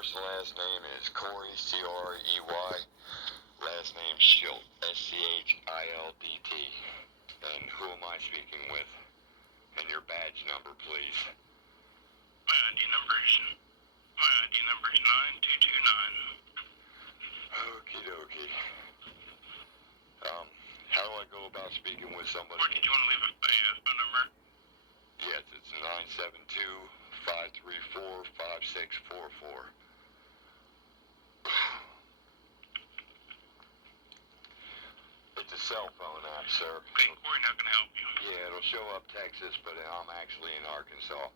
first and last name is Corey, C-R-E-Y. Last name Schild, S-C-H-I-L-D-T. And who am I speaking with? And your badge number, please. My ID number is 9229. Okie dokie. How do I go about speaking with somebody? Or did you want to leave a phone number? Yes, it's 972-534-5644. It's a cell phone app, sir. Okay, Corey, how can I help you? Yeah, it'll show up Texas, but I'm actually in Arkansas.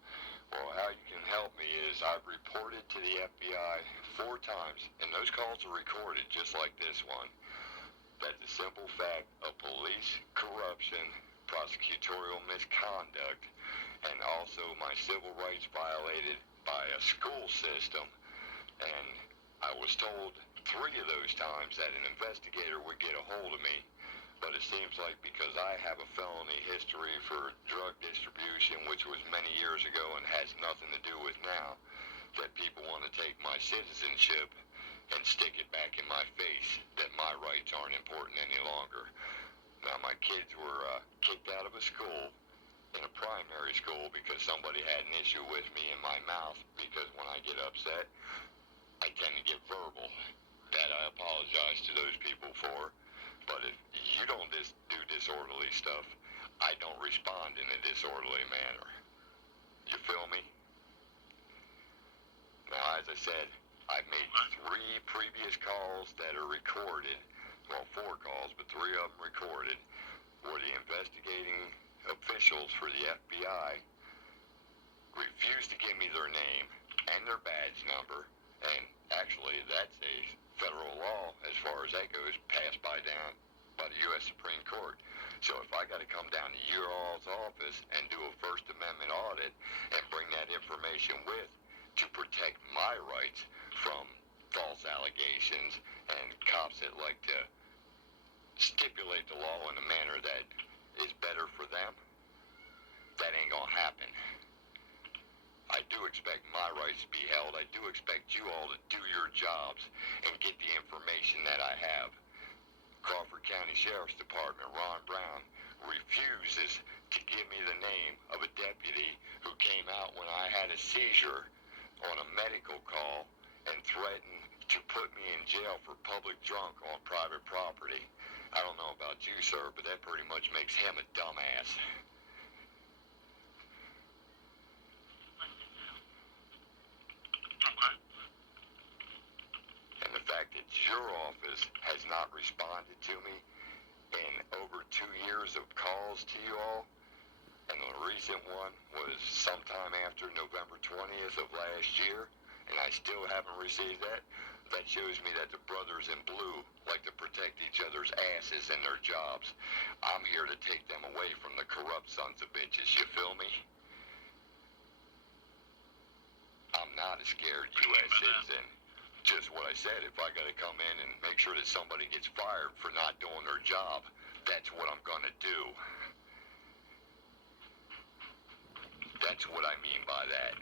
Well, how you can help me is I've reported to the FBI 4 times, and those calls are recorded just like this one. That the simple fact of police corruption, prosecutorial misconduct, and also my civil rights violated by a school system. And I was told 3 of those times that an investigator would get a hold of me. But it seems like because I have a felony history for drug distribution, which was many years ago and has nothing to do with now, that people want to take my citizenship and stick it back in my face that my rights aren't important any longer. Now, my kids were kicked out of a school, in a primary school, because somebody had an issue with me in my mouth, because when I get upset, I tend to get verbal. That I apologize to those people for. But if you don't do disorderly stuff, I don't respond in a disorderly manner. You feel me? Now, as I said, I've made 3 previous calls that are recorded. Well, 4 calls, but 3 of them recorded, where the investigating officials for the FBI refused to give me their name and their badge number. And actually, that's a federal law, as far as that goes, passed by the U.S. Supreme Court. So if I got to come down to your all's office and do a First Amendment audit and bring that information with to protect my rights from false allegations and cops that like to stipulate the law in a manner that is better for them, that ain't gonna happen. I do expect my rights to be held. I do expect you all to do your jobs and get the information that I have. Crawford County Sheriff's Department, Ron Brown, refuses to give me the name of a deputy who came out when I had a seizure on a medical call and threatened to put me in jail for public drunk on private property. I don't know about you, sir, but that pretty much makes him a dumbass. Okay. And the fact that your office has not responded to me in over 2 years of calls to you all, and the recent one was sometime after November 20th of last year, and I still haven't received that, that shows me that the brothers in blue like to protect each other's asses and their jobs. I'm here to take them away from the corrupt sons of bitches, you feel me? I'm not a scared U.S. citizen. Just what I said, if I gotta come in and make sure that somebody gets fired for not doing their job, that's what I'm gonna do. That's what I mean by that.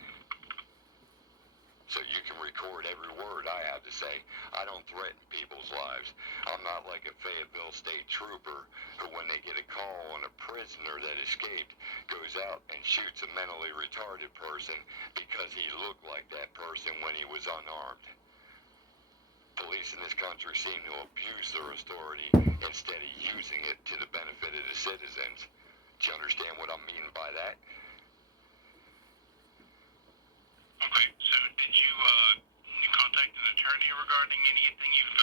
So you can record every word I have to say. I don't threaten people's lives. I'm not like a Fayetteville State Trooper who, when they get a call on a prisoner that escaped, goes out and shoots a mentally retarded person because he looked like that person when he was unarmed. Police in this country seem to abuse their authority instead of using it to the benefit of the citizens. Do you understand what I mean by that? Okay, so did you contact an attorney regarding anything you've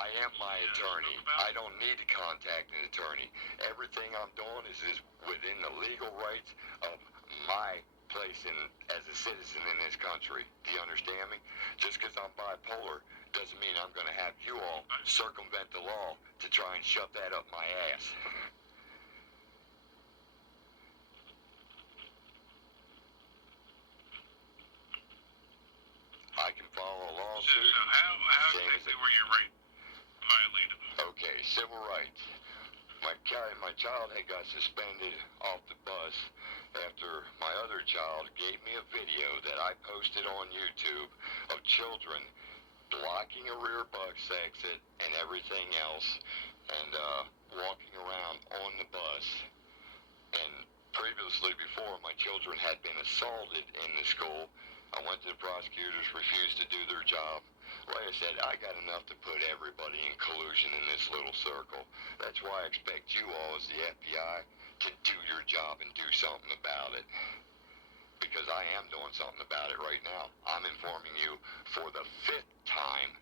I am my attorney. I don't need to contact an attorney. Everything I'm doing is within the legal rights of my place as a citizen in this country. Do you understand me? Just because I'm bipolar doesn't mean I'm going to have you all circumvent the law to try and shove that up my ass. I can follow a lawsuit. So how exactly were your rights violated? Okay, civil rights. My child had got suspended off the bus after my other child gave me a video that I posted on YouTube of children blocking a rear bus exit and everything else, and walking around on the bus. And previously, before, my children had been assaulted in the school. I went to the prosecutors, refused to do their job. Like I said, I got enough to put everybody in collusion in this little circle. That's why I expect you all as the FBI to do your job and do something about it. Because I am doing something about it right now. I'm informing you for the 5th time.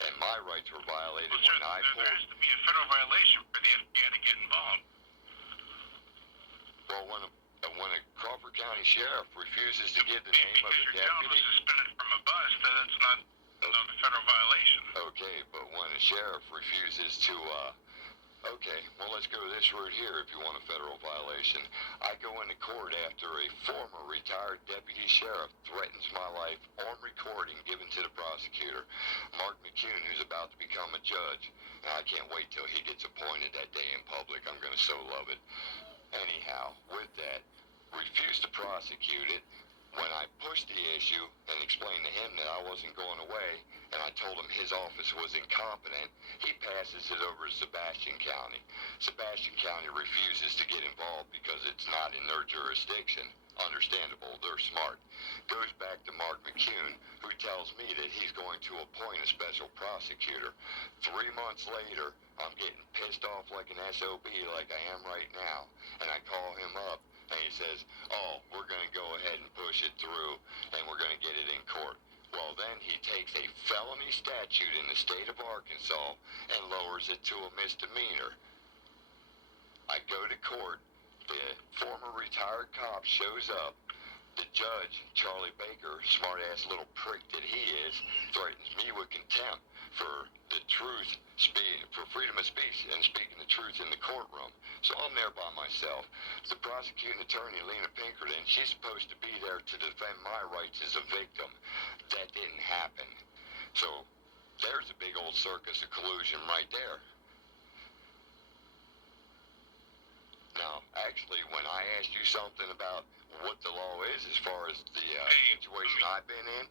And my rights were violated when I pulled... There has to be a federal violation for the FBI to get involved. Well, when a Crawford County sheriff refuses to give the name of the Because your child was deputy... suspended from a bus, that's not a federal violation. Okay, but when a sheriff refuses to, okay, well, let's go this route here if you want a federal violation. I go into court after a former retired deputy sheriff threatens my life on recording given to the prosecutor, Mark McCune, who's about to become a judge. Now, I can't wait till he gets appointed that day in public. I'm going to so love it. Anyhow, with that, refused to prosecute it. When I pushed the issue and explained to him that I wasn't going away, and I told him his office was incompetent, he passes it over to Sebastian County. Sebastian County refuses to get involved because it's not in their jurisdiction. Understandable, they're smart. Goes back to Mark McCune, who tells me that he's going to appoint a special prosecutor. 3 months later, I'm getting pissed off like an SOB like I am right now, and I call him up. And he says, oh, we're going to go ahead and push it through, and we're going to get it in court. Well, then he takes a felony statute in the state of Arkansas and lowers it to a misdemeanor. I go to court. The former retired cop shows up. The judge, Charlie Baker, smart-ass little prick that he is, threatens me with contempt for the truth, for freedom of speech and speaking the truth in the courtroom. So I'm there by myself. The prosecuting attorney, Lena Pinkerton, she's supposed to be there to defend my rights as a victim. That didn't happen. So there's a big old circus of collusion right there. Now, actually, when I asked you something about what the law is as far as the situation I've been in,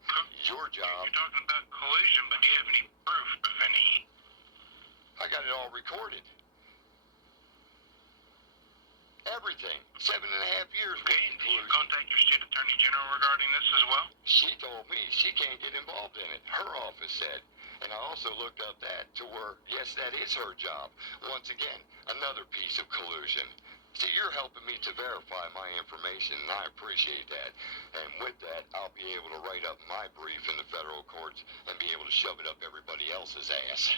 your job... You're talking about collusion, but do you have any proof of any? I got it all recorded. Everything. 7.5 years worth of Did you collusion. contact your state attorney general regarding this as well? She told me she can't get involved in it. Her office said. And I also looked up that to where, yes, that is her job. Once again, another piece of collusion. See, you're helping me to verify my information, and I appreciate that. And with that, I'll be able to write up my brief in the federal courts and be able to shove it up everybody else's ass.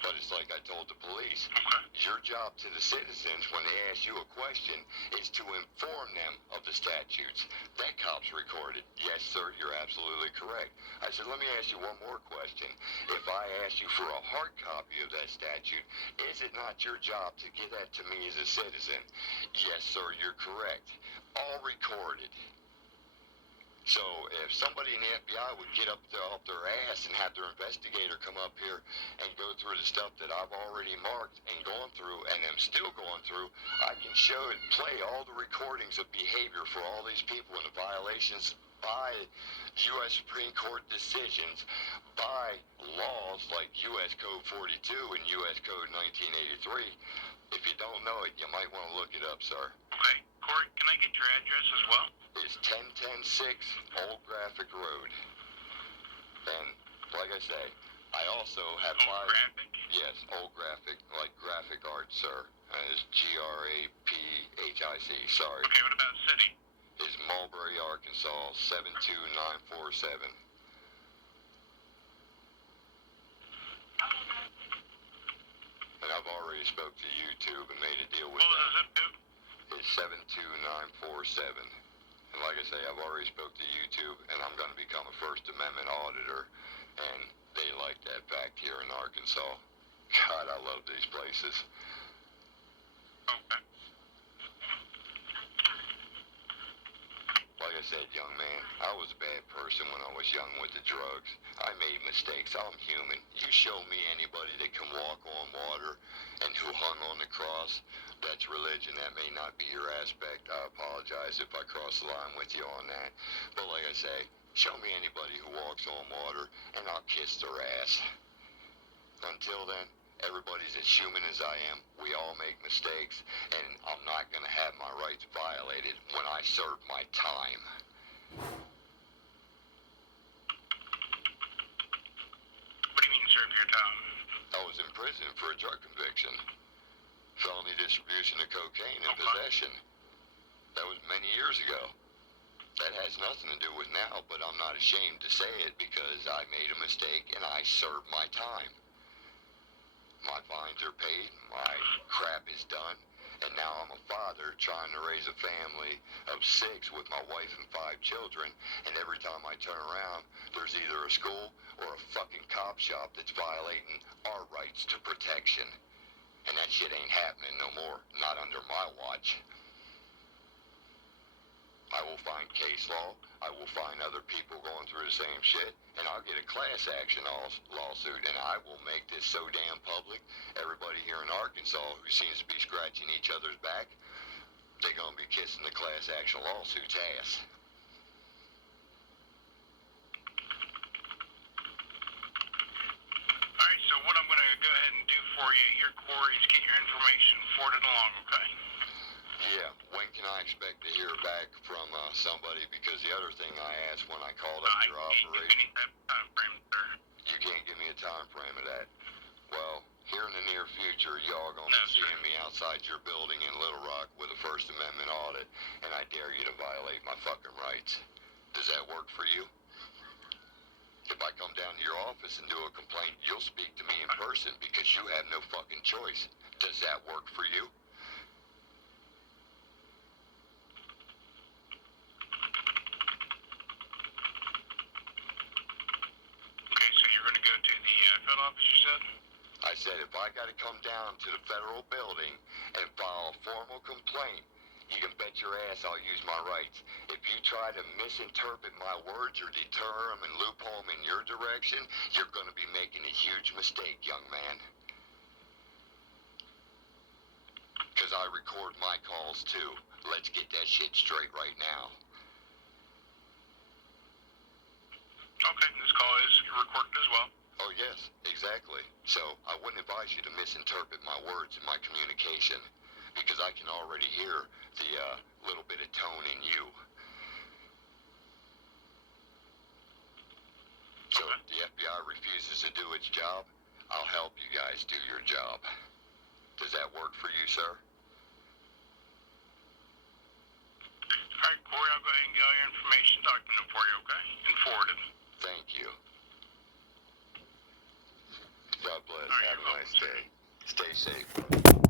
But it's like I told the police, your job to the citizens when they ask you a question is to inform them of the statutes. That cop's recorded. Yes, sir, you're absolutely correct. I said, let me ask you one more question. If I ask you for a hard copy of that statute, is it not your job to give that to me as a citizen? Yes, sir, you're correct. All recorded. So if somebody in the FBI would get up off their ass and have their investigator come up here and go through the stuff that I've already marked and gone through and am still going through, I can show and play all the recordings of behavior for all these people and the violations by U.S. Supreme Court decisions, by laws like U.S. Code 42 and U.S. Code 1983. If you don't know it, you might want to look it up, sir. Okay. Corey, can I get your address as well? It's 10106 Old Graphic Road. And, like I say, I also have Old Graphic? Yes, Old Graphic, like graphic art, sir. And it's GRAPHIC, sorry. Okay, what about city? It's Mulberry, Arkansas, 72947. And I've already spoke to YouTube and made a deal with What was them. the zip code? It's 72947. And like I say, I've already spoke to YouTube, and I'm going to become a First Amendment auditor, and they like that fact here in Arkansas. God, I love these places. Okay. Like I say, said, young man, I was a bad person when I was young with the drugs. I made mistakes. I'm human. You show me anybody that can walk on water and who hung on the cross, that's religion. That may not be your aspect. I apologize if I cross the line with you on that. But like I say, show me anybody who walks on water and I'll kiss their ass. Until then, everybody's as human as I am. We all make mistakes, and I'm not going to have my rights violated when I serve my time. What do you mean, serve your time? I was in prison for a drug conviction. Felony distribution of cocaine and Okay. possession. That was many years ago. That has nothing to do with now, but I'm not ashamed to say it because I made a mistake and I served my time. My fines are paid, my crap is done, and now I'm a father trying to raise a family of 6 with my wife and 5 children, and every time I turn around, there's either a school or a fucking cop shop that's violating our rights to protection. And that shit ain't happening no more, not under my watch. I will find case law, I will find other people going through the same shit, and I'll get a class action lawsuit, and I will make this so damn public, everybody here in Arkansas who seems to be scratching each other's back, they're going to be kissing the class action lawsuit's ass. Alright, so what I'm going to go ahead and do for you here, Corey, is get your information forwarded along, okay? Yeah, when can I expect to hear back from somebody? Because the other thing I asked when I called up your operation, Any type of time frame, sir. you can't give me a time frame of that. Well, here in the near future, y'all gonna No, be sir. seeing me outside your building in Little Rock with a First Amendment audit, and I dare you to violate my fucking rights. Does that work for you? If I come down to your office and do a complaint, you'll speak to me in person because you have no fucking choice. Does that work for you? Okay, so you're going to go to the field office, you said? I said if I got to come down to the federal building and file a formal complaint, you can bet your ass I'll use my rights. If you try to misinterpret my words or deter them and loophole them in your direction, you're going to be making a huge mistake, young man. Because I record my calls too. Let's get that shit straight right now. Okay, this call is recorded as well. Oh yes, exactly. So I wouldn't advise you to misinterpret my words in my communication because I can already hear the little bit of tone in you. So if the FBI refuses to do its job, I'll help you guys do your job. Does that work for you, sir? Alright, Corey, I'll go ahead and get all your information documented for you, okay? And forwarded. Thank you. God bless. All right, Have you're a nice welcome, day. Stay safe.